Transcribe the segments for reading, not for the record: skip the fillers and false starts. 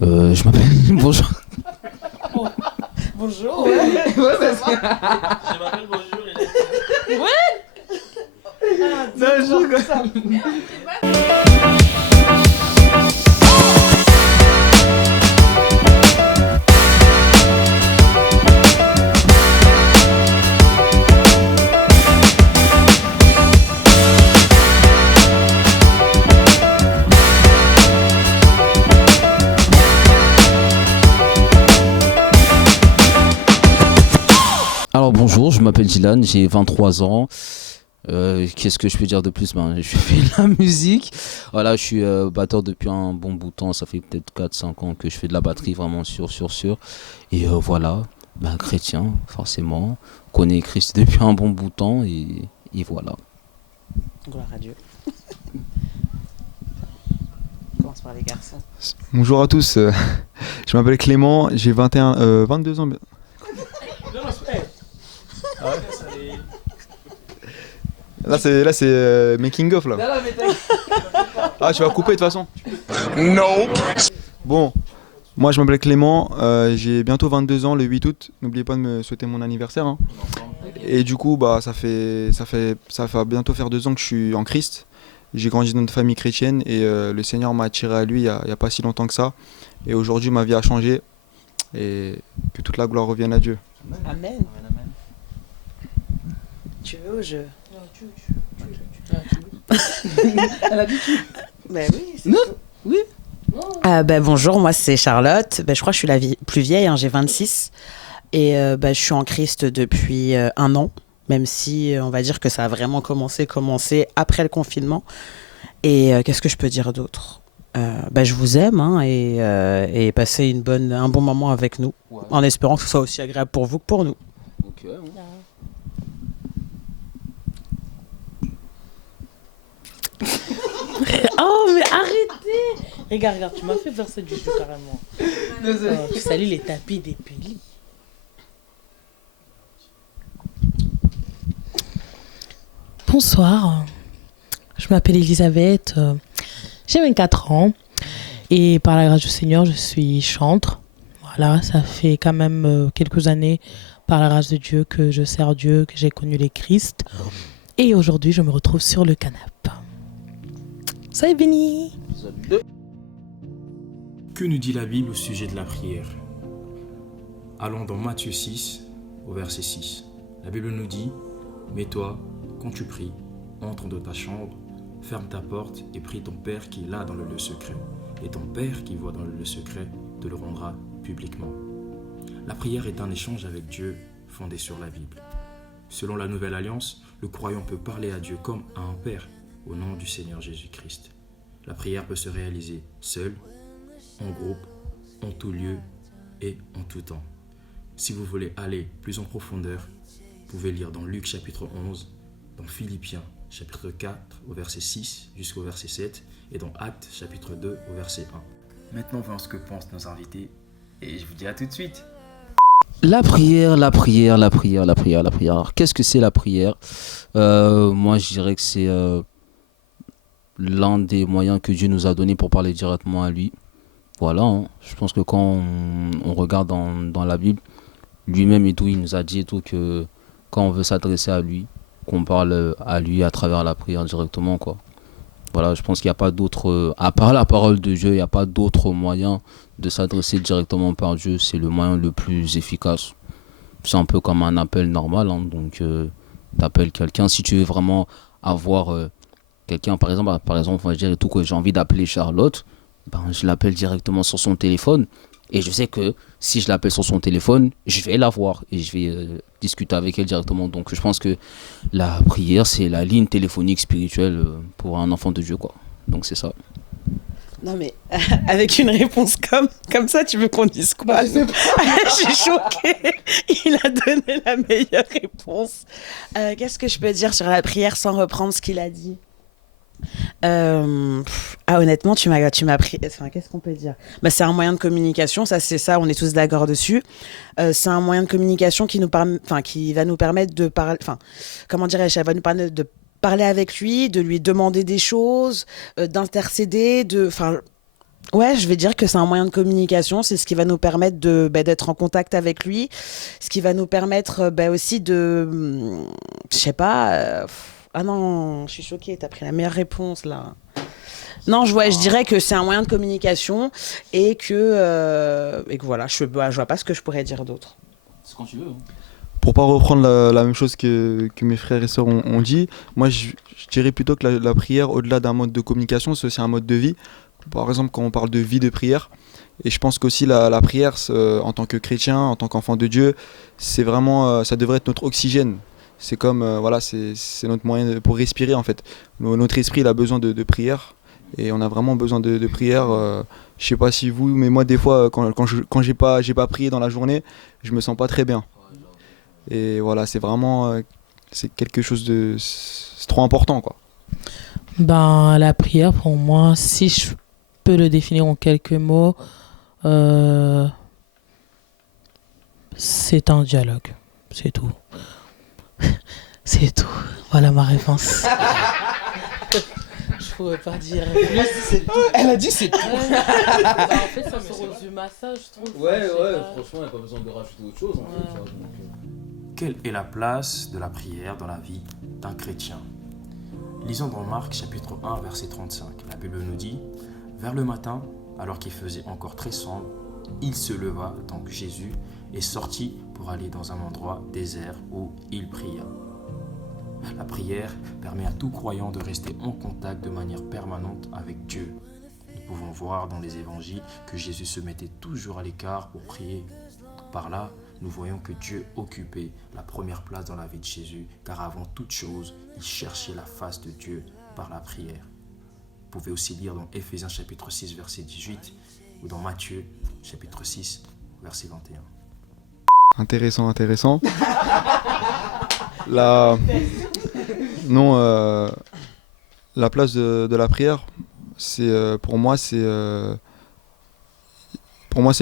Je m'appelle. Bonjour. Bonjour. Ouais, parce que... Je m'appelle bonjour et Non, je rigole. Alors bonjour, je m'appelle Dylan, j'ai 23 ans. Qu'est-ce que je peux dire de plus? Je fais de la musique. Voilà, je suis batteur depuis un bon bout de temps. Ça fait peut-être 4-5 ans que je fais de la batterie vraiment sûr. Et voilà, chrétien, forcément. Connais Christ depuis un bon bout de temps et voilà. Gloire à Dieu. Commence par les garçons. Bonjour à tous, je m'appelle Clément, j'ai 22 ans. Là c'est making of là. Ah tu vas couper de toute façon. Non. Bon, moi je m'appelle Clément, j'ai bientôt 22 ans le 8 août. N'oubliez pas de me souhaiter mon anniversaire. Hein. Et du coup ça va bientôt faire 2 ans que je suis en Christ. J'ai grandi dans une famille chrétienne et le Seigneur m'a attiré à lui il y a pas si longtemps que ça. Et aujourd'hui ma vie a changé et que toute la gloire revienne à Dieu. Amen. Tu veux ou je... Elle a dit tu. Ben oui, c'est non. Oui. Bonjour, moi c'est Charlotte. Je crois que je suis la plus vieille, hein, j'ai 26. Et je suis en Christ depuis 1 an, même si on va dire que ça a vraiment commencé après le confinement. Et qu'est-ce que je peux dire d'autre? Je vous aime hein, et passez un bon moment avec nous, en espérant que ce soit aussi agréable pour vous que pour nous. Okay, ouais. Oh, mais arrêtez! Regarde, tu m'as fait verser du jus carrément. Tu salis les tapis des pélis. Bonsoir, je m'appelle Elisabeth, j'ai 24 ans et par la grâce du Seigneur, je suis chantre. Voilà, ça fait quand même quelques années, par la grâce de Dieu, que je sers Dieu, que j'ai connu les Christ. Et aujourd'hui, je me retrouve sur le canapé. Soyez bénis. Que nous dit la Bible au sujet de la prière? Allons dans Matthieu 6, au verset 6. La Bible nous dit « Mais toi, quand tu pries, entre dans ta chambre, ferme ta porte et prie ton Père qui est là dans le lieu secret. Et ton Père qui voit dans le lieu secret te le rendra publiquement. » La prière est un échange avec Dieu fondé sur la Bible. Selon la Nouvelle Alliance, le croyant peut parler à Dieu comme à un Père au nom du Seigneur Jésus-Christ. La prière peut se réaliser seule, en groupe, en tout lieu et en tout temps. Si vous voulez aller plus en profondeur, vous pouvez lire dans Luc chapitre 11, dans Philippiens chapitre 4 au verset 6 jusqu'au verset 7 et dans Actes chapitre 2 au verset 1. Maintenant, voyons ce que pensent nos invités et je vous dis à tout de suite. La prière. Alors, qu'est-ce que c'est la prière? Moi, je dirais que c'est l'un des moyens que Dieu nous a donné pour parler directement à lui. Voilà, hein. Je pense que quand on regarde dans la Bible, lui-même et tout, il nous a dit et tout que quand on veut s'adresser à lui, qu'on parle à lui à travers la prière directement, quoi. Voilà, je pense qu'il n'y a pas d'autre, à part la parole de Dieu, il n'y a pas d'autre moyen de s'adresser directement par Dieu. C'est le moyen le plus efficace. C'est un peu comme un appel normal, hein. Donc t'appelles quelqu'un si tu veux vraiment avoir quelqu'un, par exemple, on va dire et tout, que j'ai envie d'appeler Charlotte, je l'appelle directement sur son téléphone et je sais que si je l'appelle sur son téléphone, je vais la voir et je vais discuter avec elle directement. Donc je pense que la prière, c'est la ligne téléphonique spirituelle pour un enfant de Dieu, quoi. Donc c'est ça. Non mais avec une réponse comme ça, tu veux qu'on dise quoi? Je suis choquée. Il a donné la meilleure réponse. Qu'est-ce que je peux dire sur la prière sans reprendre ce qu'il a dit? Honnêtement, tu m'as pris. Enfin, qu'est-ce qu'on peut dire? C'est un moyen de communication, ça, on est tous d'accord dessus. C'est un moyen de communication qui va nous permettre de parler. Enfin, comment dirais-je? Elle va nous permettre de parler avec lui, de lui demander des choses, d'intercéder, Ouais, je vais dire que c'est un moyen de communication. C'est ce qui va nous permettre d'être en contact avec lui. Ce qui va nous permettre aussi je sais pas. Ah non, je suis choquée. T'as pris la meilleure réponse là. Non, je dirais que c'est un moyen de communication et que voilà, je vois pas ce que je pourrais dire d'autre. C'est quand tu veux. Hein. Pour pas reprendre la même chose que mes frères et sœurs ont dit, moi je dirais plutôt que la prière, au-delà d'un mode de communication, c'est aussi un mode de vie. Par exemple, quand on parle de vie de prière, et je pense qu'aussi la prière, en tant que chrétien, en tant qu'enfant de Dieu, c'est vraiment, ça devrait être notre oxygène. C'est comme, voilà, c'est notre moyen pour respirer en fait. Notre esprit, il a besoin de prière, et on a vraiment besoin de prière. Je sais pas si vous, mais moi des fois, quand j'ai pas prié dans la journée, je me sens pas très bien. Et voilà, c'est vraiment, c'est quelque chose c'est trop important quoi. Ben, la prière, pour moi, si je peux le définir en quelques mots, c'est un dialogue. C'est tout. C'est tout. Voilà ma réponse. Je pourrais pas dire plus. Elle a dit c'est tout. En fait, ça se résume à ça, je trouve. Ouais, franchement, il n'y a pas besoin de rajouter autre chose. En fait, tu vois, donc, Quelle est la place de la prière dans la vie d'un chrétien? Lisons dans Marc chapitre 1 verset 35. La Bible nous dit: vers le matin, alors qu'il faisait encore très sombre, il se leva, donc Jésus, et sortit pour aller dans un endroit désert où il pria. La prière permet à tout croyant de rester en contact de manière permanente avec Dieu. Nous pouvons voir dans les évangiles que Jésus se mettait toujours à l'écart pour prier. Par là, nous voyons que Dieu occupait la première place dans la vie de Jésus, car avant toute chose, il cherchait la face de Dieu par la prière. Vous pouvez aussi lire dans Éphésiens chapitre 6 verset 18 ou dans Matthieu chapitre 6 verset 21. Intéressant. La place de la prière, c'est pour moi c'est le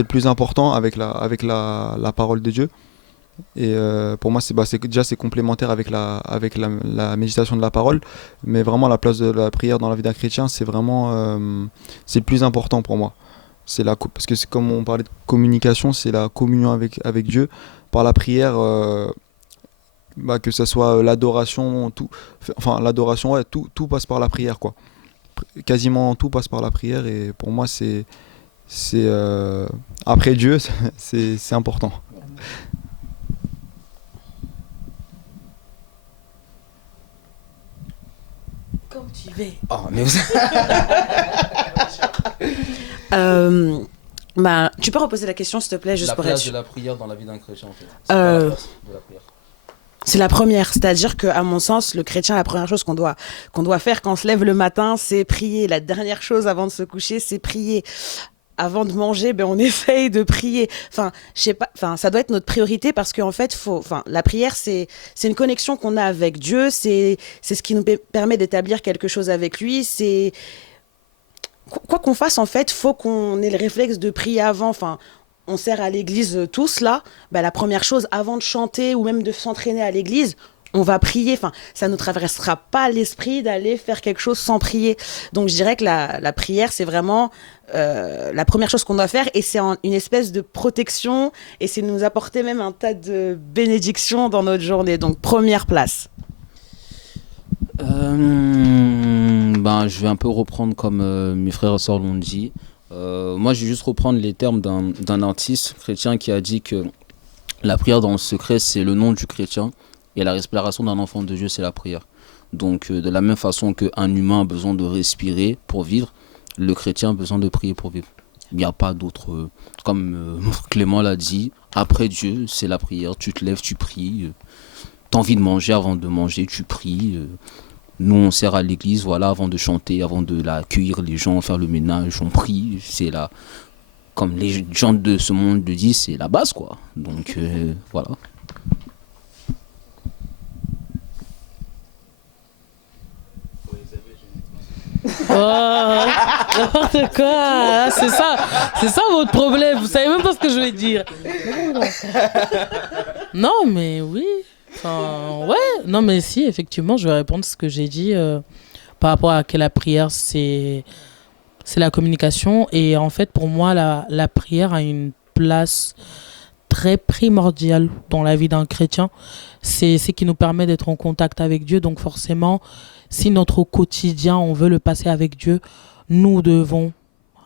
plus important avec la parole de Dieu. Et pour moi c'est complémentaire avec la méditation de la parole, mais vraiment la place de la prière dans la vie d'un chrétien, c'est vraiment c'est le plus important pour moi. Parce que c'est comme on parlait de communication, c'est la communion avec Dieu par la prière. Que ce soit l'adoration, tout passe par la prière quoi. Quasiment tout passe par la prière, et pour moi c'est après Dieu c'est important. Comme tu veux. Oh, mais Tu peux reposer la question s'il te plaît, juste la pour être place sûr. de la prière dans la vie d'un chrétien en fait. C'est pas la place de la prière. C'est la première, c'est-à-dire qu'à mon sens, le chrétien, la première chose qu'on doit faire quand on se lève le matin, c'est prier. La dernière chose avant de se coucher, c'est prier. Avant de manger, on essaye de prier. Enfin, je sais pas. Enfin, ça doit être notre priorité parce qu'en fait, la prière, c'est une connexion qu'on a avec Dieu. C'est ce qui nous permet d'établir quelque chose avec lui. C'est quoi qu'on fasse, en fait, faut qu'on ait le réflexe de prier avant. Enfin, on sert à l'église tous là. La première chose, avant de chanter ou même de s'entraîner à l'église, on va prier. Enfin, ça ne traversera pas l'esprit d'aller faire quelque chose sans prier. Donc, je dirais que la prière, c'est vraiment la première chose qu'on doit faire, et c'est une espèce de protection, et c'est nous apporter même un tas de bénédictions dans notre journée. Donc, première place. Je vais un peu reprendre comme mes frères et sœurs l'ont dit. Moi, je vais juste reprendre les termes d'un artiste chrétien qui a dit que la prière dans le secret, c'est le nom du chrétien, et la respiration d'un enfant de Dieu, c'est la prière. Donc, de la même façon qu'un humain a besoin de respirer pour vivre, le chrétien a besoin de prier pour vivre. Il n'y a pas d'autre... comme Clément l'a dit, après Dieu, c'est la prière. Tu te lèves, tu pries. T'as envie de manger, avant de manger, tu pries. Nous, on sert à l'église, voilà, avant de chanter, avant de accueillir les gens, faire le ménage, on prie. C'est là, comme les gens de ce monde le disent, c'est la base, quoi. Donc, voilà. Oh, n'importe quoi. C'est ça votre problème. Vous savez même pas ce que je vais dire. Non, mais oui. Enfin, ouais. Non, mais si, effectivement, je vais répondre ce que j'ai dit par rapport à que la prière, c'est c'est la communication. Et en fait, pour moi, la prière a une place très primordiale dans la vie d'un chrétien. C'est ce qui nous permet d'être en contact avec Dieu. Donc forcément, si notre quotidien, on veut le passer avec Dieu, nous devons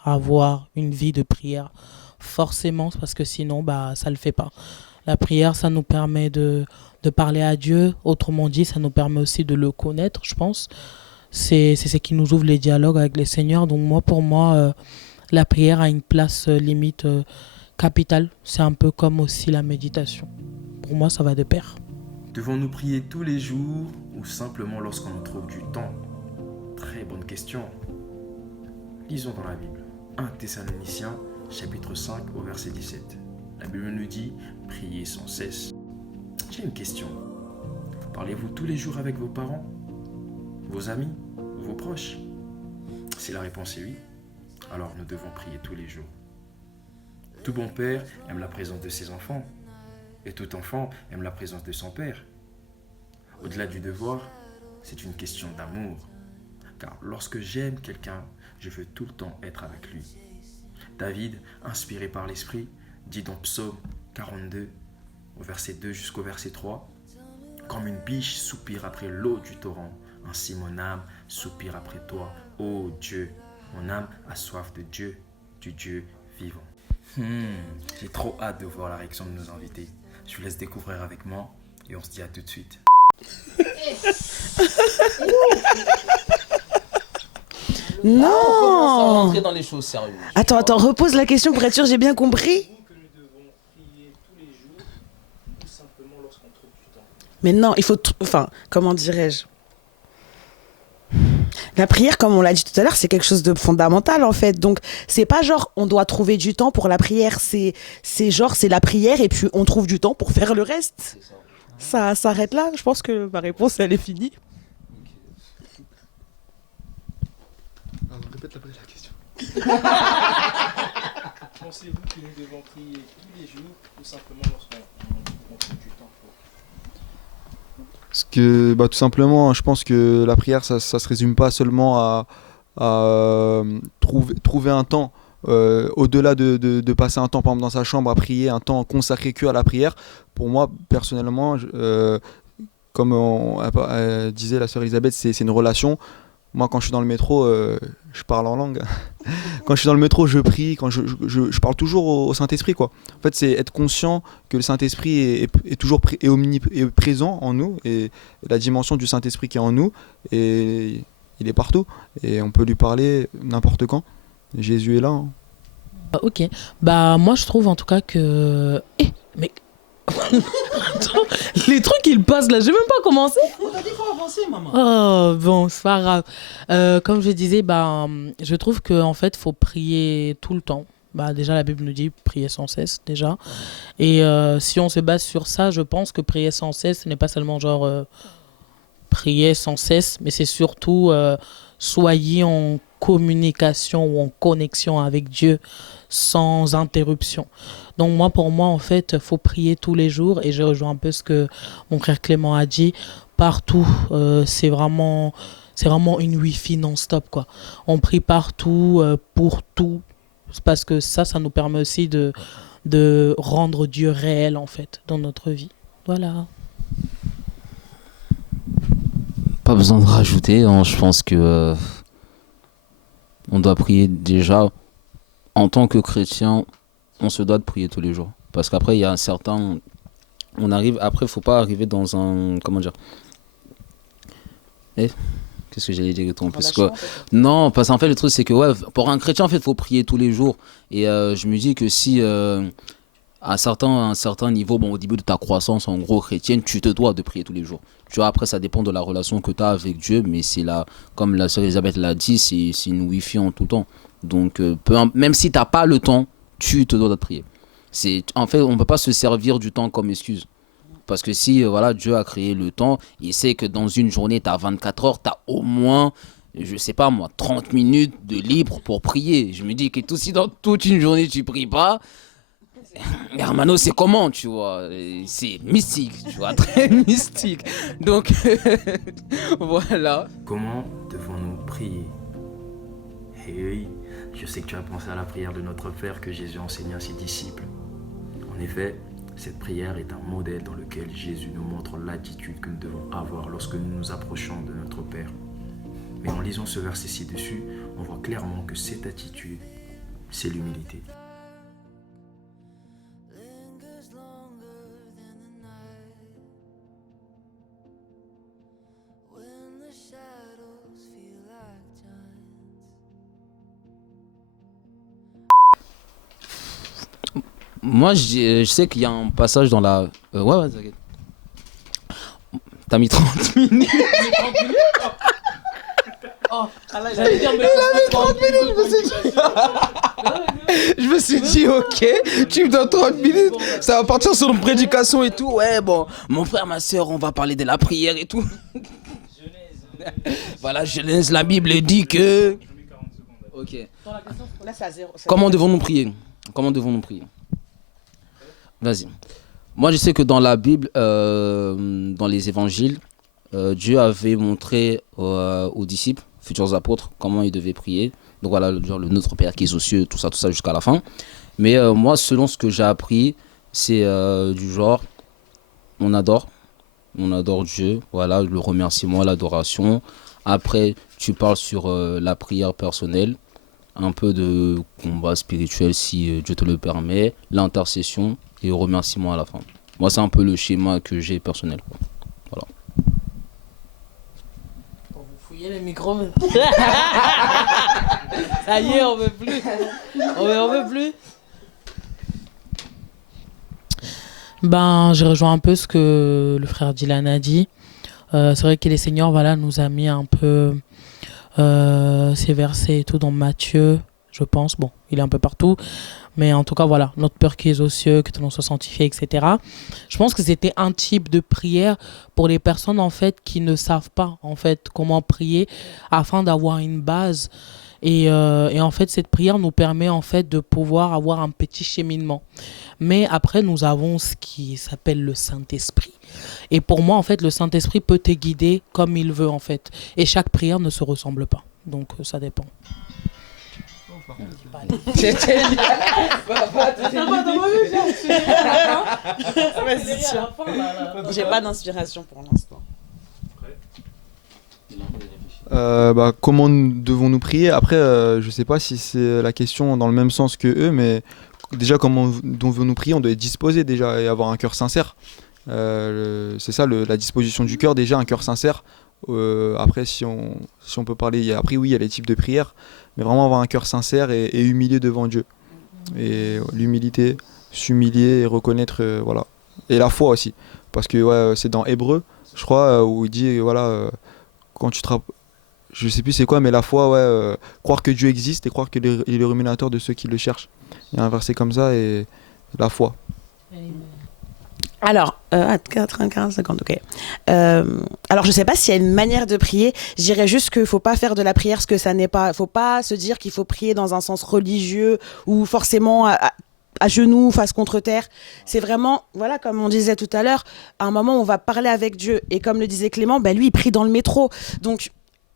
avoir une vie de prière. Forcément, parce que sinon, ça ne le fait pas. La prière, ça nous permet de parler à Dieu. Autrement dit, ça nous permet aussi de le connaître, je pense. C'est ce qui nous ouvre les dialogues avec les seigneurs. Donc pour moi, la prière a une place limite capitale. C'est un peu comme aussi la méditation. Pour moi, ça va de pair. Devons-nous prier tous les jours ou simplement lorsqu'on en trouve du temps? Très bonne question. Lisons dans la Bible. 1 Thessaloniciens, chapitre 5, au verset 17. La Bible nous dit « Priez sans cesse ». J'ai une question. Parlez-vous tous les jours avec vos parents, vos amis ou vos proches? Si la réponse est oui, alors nous devons prier tous les jours. Tout bon père aime la présence de ses enfants, et tout enfant aime la présence de son père. Au-delà du devoir, c'est une question d'amour. Car lorsque j'aime quelqu'un, je veux tout le temps être avec lui. David, inspiré par l'Esprit, dit dans Psaume 42, au verset 2 jusqu'au verset 3, « Comme une biche soupire après l'eau du torrent, ainsi mon âme soupire après toi, ô Dieu. Mon âme a soif de Dieu, du Dieu vivant. » J'ai trop hâte de voir la réaction de nos invités. Je vous laisse découvrir avec moi et on se dit à tout de suite. Non. On commence à rentrer dans les choses sérieuses. Attends, repose la question pour être sûr, j'ai bien compris. Mais non, il faut... comment dirais-je? La prière, comme on l'a dit tout à l'heure, c'est quelque chose de fondamental en fait. Donc, c'est pas genre on doit trouver du temps pour la prière. C'est genre c'est la prière et puis on trouve du temps pour faire le reste. Ça s'arrête là. Je pense que ma réponse, elle est finie. Répète la question. Pensez-vous que nous devons prier tous les jours ou simplement lorsqu'on trouve du temps Parce que, tout simplement, je pense que la prière, ça se résume pas seulement à trouver un temps, au-delà de passer un temps, par exemple, dans sa chambre à prier, un temps consacré que à la prière. Pour moi, personnellement, comme disait la sœur Elisabeth, c'est une relation. Moi, quand je suis dans le métro, je parle en langue. Quand je suis dans le métro, je prie. Quand je parle toujours au Saint-Esprit, quoi. En fait, c'est être conscient que le Saint-Esprit est toujours est présent en nous, et la dimension du Saint-Esprit qui est en nous, et il est partout. Et on peut lui parler n'importe quand. Jésus est là. Hein. Ok. Moi, je trouve en tout cas que... mais... Attends, les trucs ils passent là, j'ai même pas commencé. On t'a dit qu'il faut avancer, maman. Oh bon, c'est pas grave. Comme je disais, je trouve qu'en fait, faut prier tout le temps. Déjà, la Bible nous dit prier sans cesse, déjà. Et si on se base sur ça, je pense que prier sans cesse, ce n'est pas seulement genre prier sans cesse, mais c'est surtout soyez en communication ou en connexion avec Dieu sans interruption. Donc pour moi, en fait, il faut prier tous les jours, et je rejoins un peu ce que mon frère Clément a dit. Partout, c'est vraiment une wifi non-stop, quoi. On prie partout, pour tout, parce que ça nous permet aussi de rendre Dieu réel, en fait, dans notre vie. Voilà. Pas besoin de rajouter, hein. Je pense que on doit prier déjà. En tant que chrétien, on se doit de prier tous les jours. Parce qu'après, il y a un certain... Après, il faut pas arriver dans un... Comment dire? Qu'est-ce que j'allais dire? Non, parce qu'en fait, le truc, c'est que pour un chrétien, en fait, il faut prier tous les jours. Et je me dis que si... à un certain niveau, au début de ta croissance, en gros, chrétienne, tu te dois de prier tous les jours. Tu vois, après, ça dépend de la relation que tu as avec Dieu, mais c'est là, comme la sœur Elisabeth l'a dit, c'est une wifi en tout temps. Donc, même si tu n'as pas le temps, tu te dois de prier. En fait, on ne peut pas se servir du temps comme excuse. Parce que si Dieu a créé le temps, il sait que dans une journée, tu as 24 heures, tu as au moins, je sais pas moi, 30 minutes de libre pour prier. Je me dis que si dans toute une journée, tu ne pries pas, Hermano, c'est comment, tu vois? C'est mystique, tu vois, très mystique. Donc, voilà. Comment devons-nous prier? Et oui, Je sais que tu as pensé à la prière de notre Père que Jésus enseignait à ses disciples. En effet, cette prière est un modèle dans lequel Jésus nous montre l'attitude que nous devons avoir lorsque nous nous approchons de notre Père. Mais en lisant ce verset ci-dessus, on voit clairement que cette attitude, c'est l'humilité. Moi, je sais qu'il y a un passage dans la. Ouais, t'inquiète. T'as mis 30 minutes. J'allais dire, mais 30 minutes, Je me suis dit, ok, tu me donnes 30 minutes. Ça va partir sur une prédication et tout. Ouais, bon, mon frère, ma soeur, on va parler de la prière et tout. Voilà, Genèse, la Bible dit que. Ok. Là, c'est à 0. Comment devons-nous prier? Comment devons-nous prier? Vas-y. Moi, je sais que dans la Bible, dans les évangiles, Dieu avait montré aux disciples, futurs apôtres, comment ils devaient prier. Donc voilà, genre le Notre Père qui est aux cieux, tout ça jusqu'à la fin. Mais moi, selon ce que j'ai appris, c'est du genre, on adore Dieu, voilà, le remerciement, l'adoration. Après, tu parles sur la prière personnelle, un peu de combat spirituel si Dieu te le permet, l'intercession et remerciement à la fin. Moi, c'est un peu le schéma que j'ai personnel, quoi. Voilà. Pour vous fouiller les micros. Mais... Ça y est, on veut plus. On veut plus. Ben, je rejoins un peu ce que le frère Dylan a dit. C'est vrai que les Seigneurs, voilà, nous a mis un peu ces versets et tout dans Matthieu, je pense. Bon, il est un peu partout. Mais en tout cas, voilà, notre Père qui est aux cieux, que ton nom soit sanctifié, etc. Je pense que c'était un type de prière pour les personnes, en fait, qui ne savent pas, en fait, comment prier afin d'avoir une base. Et en fait, cette prière nous permet, en fait, de pouvoir avoir un petit cheminement. Mais après, nous avons ce qui s'appelle le Saint-Esprit. Et pour moi, en fait, le Saint-Esprit peut te guider comme il veut, en fait. Et chaque prière ne se ressemble pas. Donc, ça dépend. J'ai pas d'inspiration pour l'instant. Comment devons-nous prier? Après, je sais pas si c'est la question dans le même sens que eux, mais déjà, comment devons-nous prier? On doit être disposé déjà et avoir un cœur sincère. C'est ça, la disposition du cœur, déjà un cœur sincère. Après, si on peut parler, après oui, il y a les types de prières, mais vraiment avoir un cœur sincère et humilié devant Dieu. Et l'humilité, s'humilier et reconnaître, voilà. Et la foi aussi, parce que ouais, c'est dans Hébreu, je crois, où il dit, voilà, quand tu te je sais plus c'est quoi, mais la foi, ouais, croire que Dieu existe et croire qu'il est le rémunérateur de ceux qui le cherchent. Il y a un verset comme ça, et la foi. Alors, 40 secondes, ok. Alors, je sais pas s'il y a une manière de prier. Je dirais juste qu'il faut pas faire de la prière ce que ça n'est pas. Il faut pas se dire qu'il faut prier dans un sens religieux ou forcément à genoux, face contre terre. C'est vraiment, voilà, comme on disait tout à l'heure, à un moment, on va parler avec Dieu. Et comme le disait Clément, lui, il prie dans le métro. Donc,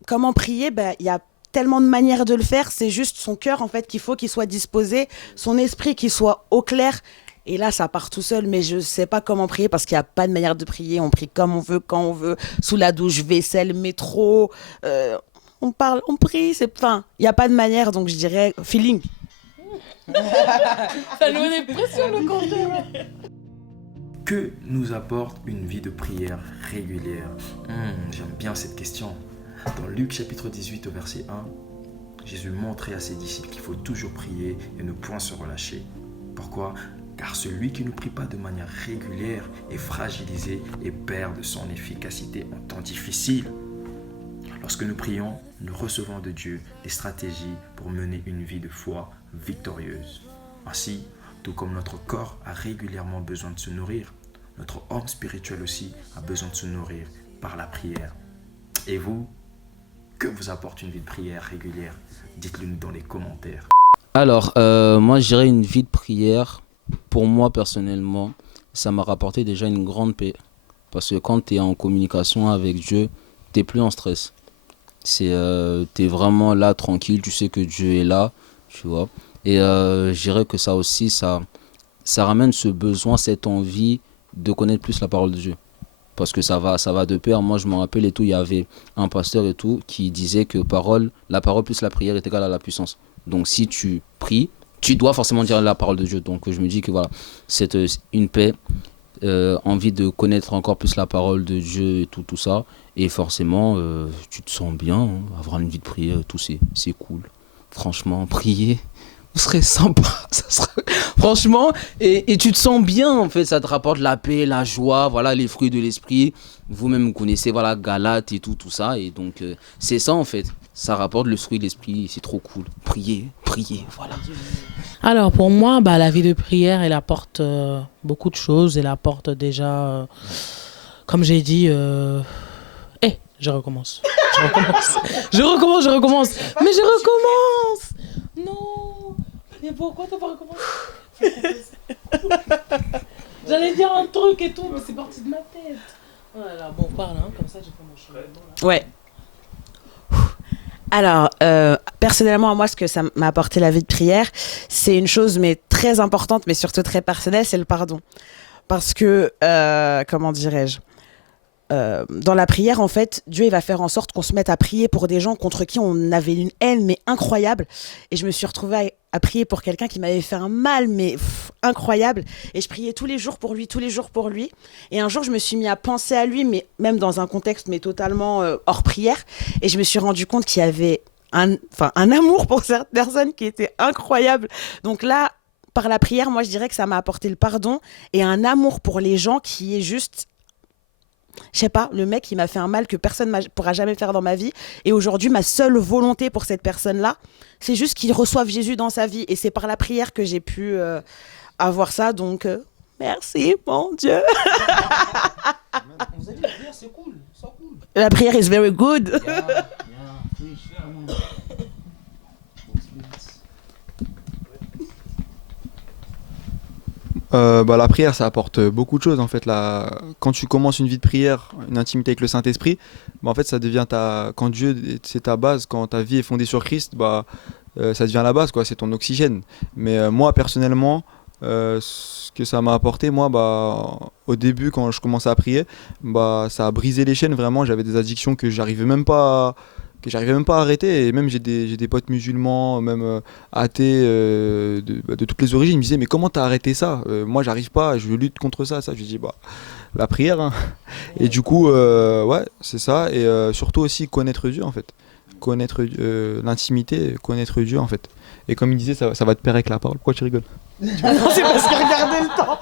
comment prier? Il y a tellement de manières de le faire. C'est juste son cœur, en fait, qu'il faut qu'il soit disposé, son esprit qu'il soit au clair. Et là, ça part tout seul, mais je ne sais pas comment prier parce qu'il n'y a pas de manière de prier. On prie comme on veut, quand on veut, sous la douche, vaisselle, métro. On parle, on prie, il n'y a pas de manière, donc je dirais feeling. Ça nous met des pressions, le compteur. Que nous apporte une vie de prière régulière? J'aime bien cette question. Dans Luc chapitre 18 au verset 1, Jésus montrait à ses disciples qu'il faut toujours prier et ne point se relâcher. Pourquoi? Car celui qui ne prie pas de manière régulière est fragilisé et perd de son efficacité en temps difficile. Lorsque nous prions, nous recevons de Dieu des stratégies pour mener une vie de foi victorieuse. Ainsi, tout comme notre corps a régulièrement besoin de se nourrir, notre homme spirituel aussi a besoin de se nourrir par la prière. Et vous, que vous apporte une vie de prière régulière? Dites-le nous dans les commentaires. Alors, moi, je dirais une vie de prière. Pour moi, personnellement, ça m'a rapporté déjà une grande paix. Parce que quand tu es en communication avec Dieu, tu n'es plus en stress. Tu es vraiment là, tranquille, tu sais que Dieu est là. tu vois. Et je dirais que ça aussi, ça ramène ce besoin, cette envie de connaître plus la parole de Dieu. Parce que ça va de pair. Moi, je me rappelle et tout, il y avait un pasteur et tout qui disait que la parole plus la prière est égale à la puissance. Donc, si tu pries, tu dois forcément dire la parole de Dieu. Donc, je me dis que voilà, c'est une paix, envie de connaître encore plus la parole de Dieu et tout ça. Et forcément, tu te sens bien, hein, avoir une vie de prière et tout, c'est cool. Franchement, prier, ce serait sympa. Ça serait... Franchement, et tu te sens bien, en fait. Ça te rapporte la paix, la joie, voilà, les fruits de l'esprit. Vous-même, vous connaissez, voilà, Galate et tout ça. Et donc, c'est ça, en fait. Ça rapporte le fruit de l'esprit. C'est trop cool. Prier, voilà. Alors pour moi, la vie de prière, elle apporte beaucoup de choses. Elle apporte déjà, comme j'ai dit, je recommence. Je recommence. Mais je recommence. Non. Mais pourquoi t'as pas recommencé? J'allais dire un truc et tout, mais c'est parti de ma tête. Voilà, bon, parle, hein, comme ça j'ai fait mon chemin. Ouais. Alors, personnellement, moi, ce que ça m'a apporté la vie de prière, c'est une chose, mais très importante, mais surtout très personnelle, c'est le pardon. Parce que, comment dirais-je, dans la prière, en fait, Dieu il va faire en sorte qu'on se mette à prier pour des gens contre qui on avait une haine, mais incroyable. Et je me suis retrouvée à prier pour quelqu'un qui m'avait fait un mal, mais incroyable. Et je priais tous les jours pour lui. Et un jour, je me suis mis à penser à lui, mais même dans un contexte mais totalement hors prière. Et je me suis rendu compte qu'il y avait un amour pour cette personne qui était incroyable. Donc là, par la prière, moi, je dirais que ça m'a apporté le pardon et un amour pour les gens qui est juste... Je sais pas, le mec, il m'a fait un mal que personne ne pourra jamais faire dans ma vie. Et aujourd'hui, ma seule volonté pour cette personne-là, c'est juste qu'il reçoive Jésus dans sa vie. Et c'est par la prière que j'ai pu avoir ça. Donc, merci, mon Dieu. On vous a dit, la prière, c'est cool. C'est cool. La prière is very good. La prière, ça apporte beaucoup de choses en fait. Quand tu commences une vie de prière, une intimité avec le Saint-Esprit, en fait, ça devient quand Dieu c'est ta base, quand ta vie est fondée sur Christ, ça devient la base, quoi. C'est ton oxygène. Mais moi, personnellement, ce que ça m'a apporté, moi, au début, quand je commençais à prier, ça a brisé les chaînes. Vraiment, j'avais des addictions que j'arrivais même pas à arrêter. Et même j'ai des potes musulmans, même athées de toutes les origines. Ils me disaient, mais comment t'as arrêté ça? Moi, j'arrive pas, je lutte contre ça. Je lui dis, la prière, hein. Et du coup, ouais, c'est ça. Et surtout aussi connaître Dieu, en fait. Connaître l'intimité, connaître Dieu, en fait. Et comme il disait, ça va te pair avec la parole. Pourquoi tu rigoles? Non, c'est parce qu'il regardait le temps.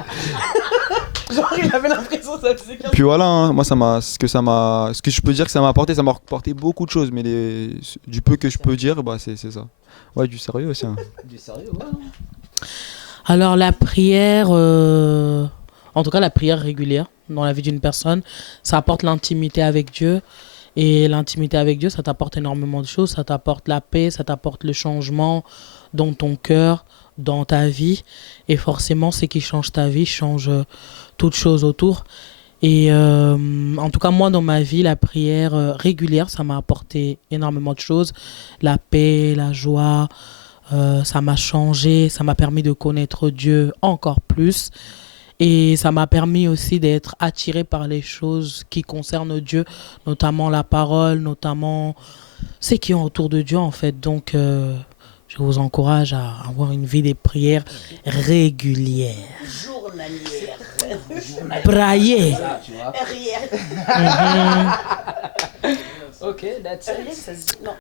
Genre, il avait l'impression que ça faisait 15 Puis voilà, hein, moi, ce que je peux dire que ça m'a apporté beaucoup de choses. Mais du peu que je peux dire, c'est ça. Ouais, du sérieux aussi. Hein. Du sérieux, ouais. Alors la prière, en tout cas la prière régulière dans la vie d'une personne, ça apporte l'intimité avec Dieu. Et l'intimité avec Dieu, ça t'apporte énormément de choses. Ça t'apporte la paix, ça t'apporte le changement dans ton cœur, dans ta vie. Et forcément, ce qui change ta vie change toutes choses autour. Et en tout cas, moi, dans ma vie, la prière régulière, ça m'a apporté énormément de choses. La paix, la joie, ça m'a changé, ça m'a permis de connaître Dieu encore plus. Et ça m'a permis aussi d'être attiré par les choses qui concernent Dieu, notamment la parole, notamment ce qui est autour de Dieu, en fait. Donc, je vous encourage à avoir une vie de prière régulière. journalière. Brailler. Arrière. Ok, that's it. Ça se dit, non.